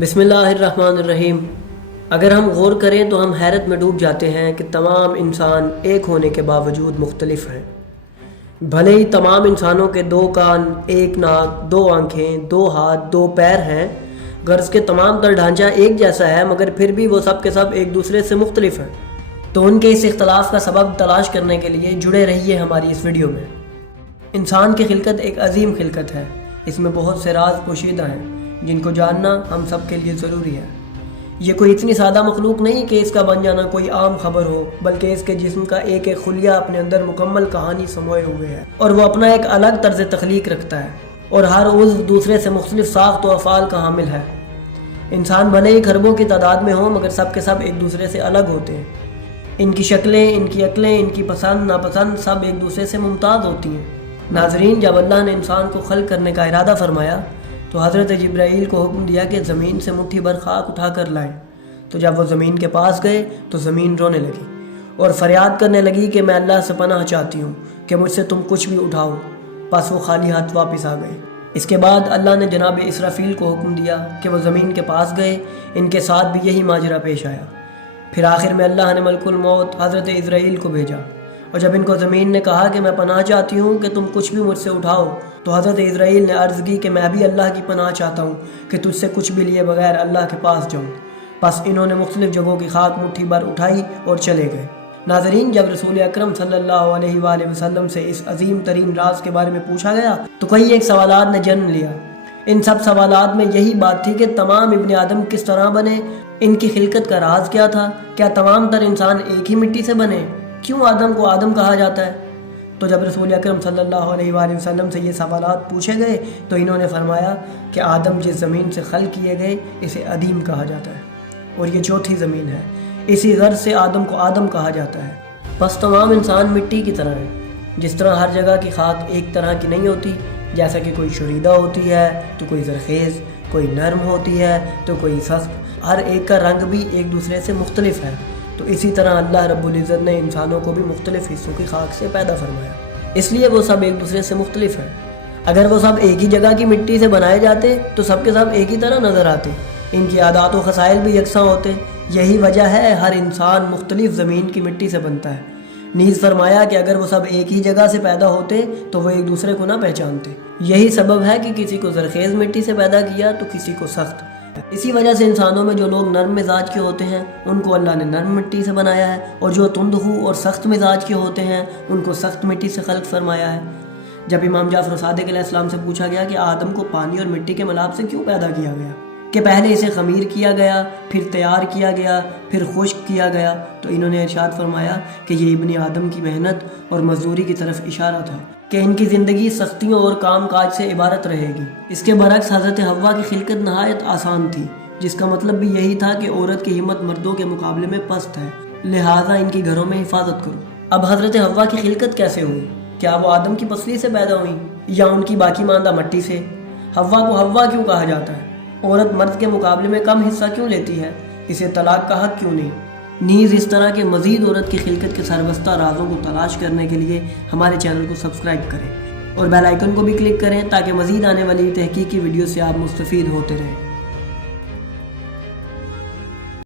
بسم اللہ الرحمن الرحیم۔ اگر ہم غور کریں تو ہم حیرت میں ڈوب جاتے ہیں کہ تمام انسان ایک ہونے کے باوجود مختلف ہیں۔ بھلے ہی تمام انسانوں کے 2 کان، 1 ناک، 2 آنکھیں، 2 ہاتھ، 2 پیر ہیں، غرض کے تمام تر ڈھانچہ ایک جیسا ہے، مگر پھر بھی وہ سب کے سب ایک دوسرے سے مختلف ہیں۔ تو ان کے اس اختلاف کا سبب تلاش کرنے کے لیے جڑے رہیے ہماری اس ویڈیو میں۔ انسان کی خلقت ایک عظیم خلقت ہے۔ اس میں بہت سے راز پوشیدہ ہیں جن کو جاننا ہم سب کے لیے ضروری ہے۔ یہ کوئی اتنی سادہ مخلوق نہیں کہ اس کا بن جانا کوئی عام خبر ہو، بلکہ اس کے جسم کا ایک ایک خلیہ اپنے اندر مکمل کہانی سموئے ہوئے ہے، اور وہ اپنا ایک الگ طرز تخلیق رکھتا ہے، اور ہر عضو دوسرے سے مختلف ساخت و افعال کا حامل ہے۔ انسان بھلے ہی کھربوں کی تعداد میں ہوں، مگر سب کے سب ایک دوسرے سے الگ ہوتے ہیں۔ ان کی شکلیں، ان کی عقلیں، ان کی پسند ناپسند سب ایک دوسرے سے ممتاز ہوتی ہیں۔ ناظرین، جب اللہ نے انسان کو خلق کرنے کا ارادہ فرمایا تو حضرت جبرائیل کو حکم دیا کہ زمین سے مٹھی بھر خاک اٹھا کر لائیں۔ تو جب وہ زمین کے پاس گئے تو زمین رونے لگی اور فریاد کرنے لگی کہ میں اللہ سے پناہ چاہتی ہوں کہ مجھ سے تم کچھ بھی اٹھاؤ۔ پس وہ خالی ہاتھ واپس آ گئے۔ اس کے بعد اللہ نے جناب اسرافیل کو حکم دیا کہ وہ زمین کے پاس گئے۔ ان کے ساتھ بھی یہی ماجرا پیش آیا۔ پھر آخر میں اللہ نے ملک الموت حضرت اسرائیل کو بھیجا، اور جب ان کو زمین نے کہا کہ میں پناہ چاہتی ہوں کہ تم کچھ بھی مجھ سے اٹھاؤ، تو حضرت اسرائیل نے عرض کی کہ میں بھی اللہ کی پناہ چاہتا ہوں کہ تجھ سے کچھ بھی لیے بغیر اللہ کے پاس جاؤں۔ پس انہوں نے مختلف جگہوں کی خاک مٹھی بھر اٹھائی اور چلے گئے۔ ناظرین، جب رسول اکرم صلی اللہ علیہ وآلہ وسلم سے اس عظیم ترین راز کے بارے میں پوچھا گیا تو کئی ایک سوالات نے جنم لیا۔ ان سب سوالات میں یہی بات تھی کہ تمام ابن آدم کس طرح بنے، ان کی خلقت کا راز کیا تھا، کیا تمام تر انسان ایک ہی مٹی سے بنے، کیوں آدم کو آدم کہا جاتا ہے۔ تو جب رسول اکرم صلی اللہ علیہ وآلہ وسلم سے یہ سوالات پوچھے گئے تو انہوں نے فرمایا کہ آدم جس زمین سے خلق کیے گئے اسے ادیم کہا جاتا ہے، اور یہ چوتھی زمین ہے، اسی غرض سے آدم کو آدم کہا جاتا ہے۔ بس تمام انسان مٹی کی طرح ہیں۔ جس طرح ہر جگہ کی خاک ایک طرح کی نہیں ہوتی، جیسا کہ کوئی شوریدہ ہوتی ہے تو کوئی زرخیز، کوئی نرم ہوتی ہے تو کوئی سخت، ہر ایک کا رنگ بھی ایک دوسرے سے مختلف ہے، تو اسی طرح اللہ رب العزت نے انسانوں کو بھی مختلف حصوں کی خاک سے پیدا فرمایا، اس لیے وہ سب ایک دوسرے سے مختلف ہیں۔ اگر وہ سب ایک ہی جگہ کی مٹی سے بنائے جاتے تو سب کے سب ایک ہی طرح نظر آتے، ان کی عادات و خصائل بھی یکساں ہوتے۔ یہی وجہ ہے ہر انسان مختلف زمین کی مٹی سے بنتا ہے۔ نیز فرمایا کہ اگر وہ سب ایک ہی جگہ سے پیدا ہوتے تو وہ ایک دوسرے کو نہ پہچانتے۔ یہی سبب ہے کہ کسی کو زرخیز مٹی سے پیدا کیا تو کسی کو سخت۔ اسی وجہ سے انسانوں میں جو لوگ نرم مزاج کے ہوتے ہیں ان کو اللہ نے نرم مٹی سے بنایا ہے، اور جو تندخو اور سخت مزاج کے ہوتے ہیں ان کو سخت مٹی سے خلق فرمایا ہے۔ جب امام جعفر صادق علیہ السلام سے پوچھا گیا کہ آدم کو پانی اور مٹی کے ملاب سے کیوں پیدا کیا گیا، کہ پہلے اسے خمیر کیا گیا، پھر تیار کیا گیا، پھر خشک کیا گیا، تو انہوں نے ارشاد فرمایا کہ یہ ابن آدم کی محنت اور مزدوری کی طرف اشارہ تھا کہ ان کی زندگی سختیوں اور کام کاج سے عبارت رہے گی۔ اس کے برعکس حضرت حوا کی خلقت نہایت آسان تھی، جس کا مطلب بھی یہی تھا کہ عورت کی ہمت مردوں کے مقابلے میں پست ہے، لہٰذا ان کی گھروں میں حفاظت کرو۔ اب حضرت حوا کی خلقت کیسے ہوئی؟ کیا وہ آدم کی پسلی سے پیدا ہوئی یا ان کی باقی ماندہ مٹی سے؟ حوا کو حوا کیوں کہا جاتا ہے؟ عورت مرد کے مقابلے میں کم حصہ کیوں لیتی ہے؟ اسے طلاق کا حق کیوں نہیں؟ نیز اس طرح کے مزید عورت کی خلقت کے سربستہ رازوں کو تلاش کرنے کے لیے ہمارے چینل کو سبسکرائب کریں اور بیل آئیکن کو بھی کلک کریں تاکہ مزید آنے والی تحقیقی ویڈیو سے آپ مستفید ہوتے رہیں۔